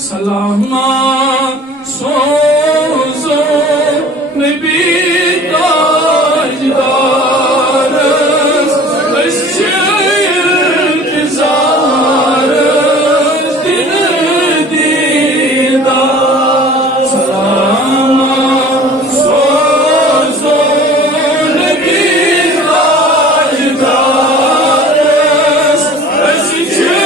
Salama sozo nebi tajdarız Eşçil kizarız dini didar Salama sozo nebi tajdarız Eşçil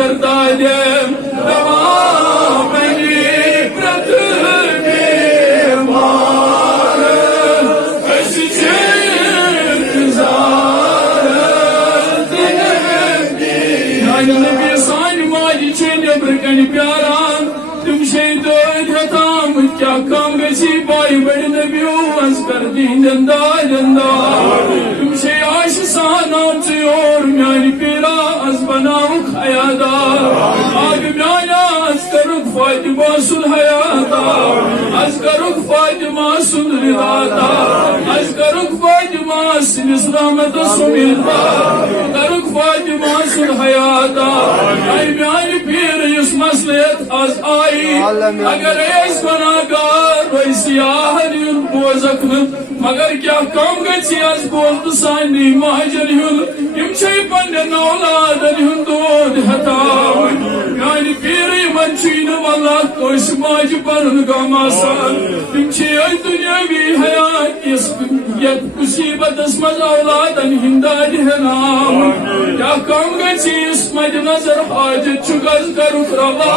करता है प्यारान तुम शेदो खताम क्या काम गसी बाई बड़ नबियो अस कर दी जंदा जंदा तुम शे आश सानाम से और म्यानी पीरा अस बनाओ खयादा आग म्याना अस करुक फातिमा सुन हयादा अस करुक फातिमा सुन रिदादा अस करुक फातिमा सिनिस रहमत सुमिलदा करुक फातिमा सुन हयादा आई म्यानी पीर युस मसलियत आज आई अगर ऐस बनागार वैसियाहन युन बोजक मगर क्या काम गछि आज बोलत सानी महाजन युन यम छै पन्ने नौलादन युन दोद हताव यानी पीर मंचीन वल्ला कोस माज परन गमासान यम छै दुनियावी हयात इस यत मुसीबत मज औलादन हिंदाद हनाम क्या काम गछि इस मज नजर हाजत चुगज करू रवा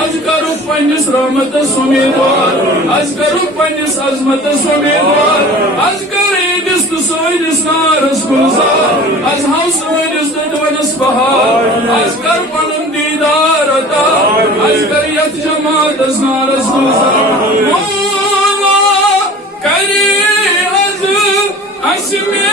आज करू पंडिस रहमत सुमेदवार आज करू पंडिस अजमत सुमेदवार आज करे दिस सोइदिस नारस गुलजार आज हाउ सोइदिस दवनस बहार आज कर पनन दीदार अता आज कर यत जमात नारस गुलजार मौला करे आज असमे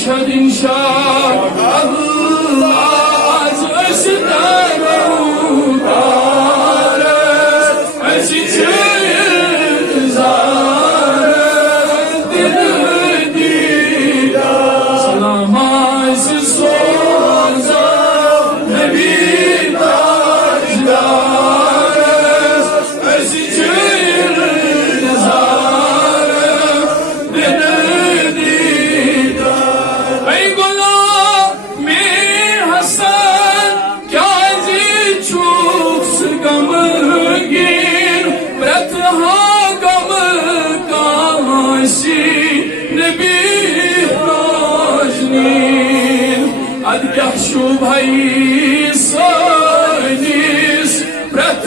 اشهد ان شاء الله اسدار وطارس اسجل زارس دلدي سلام الصوزا نبي تاجدارس اسجل زارس دلدي ای غلام حسن کازی چوک سگمگین برتها گم کاشی نبی راجنین ادگه شوبهی سانیس برت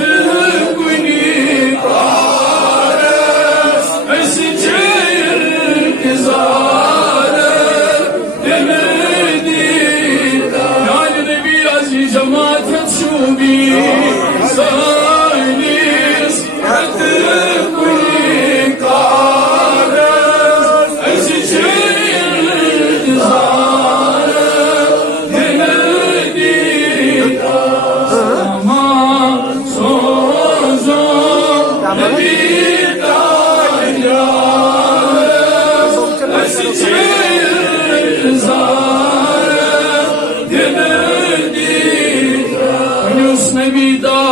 گونی قارس اسجل کزار جماعت شوبي ساينيس هتكوني قارس أسجل زارة هندي سما سوزو نبي تاجرس أسجل زارة Nabida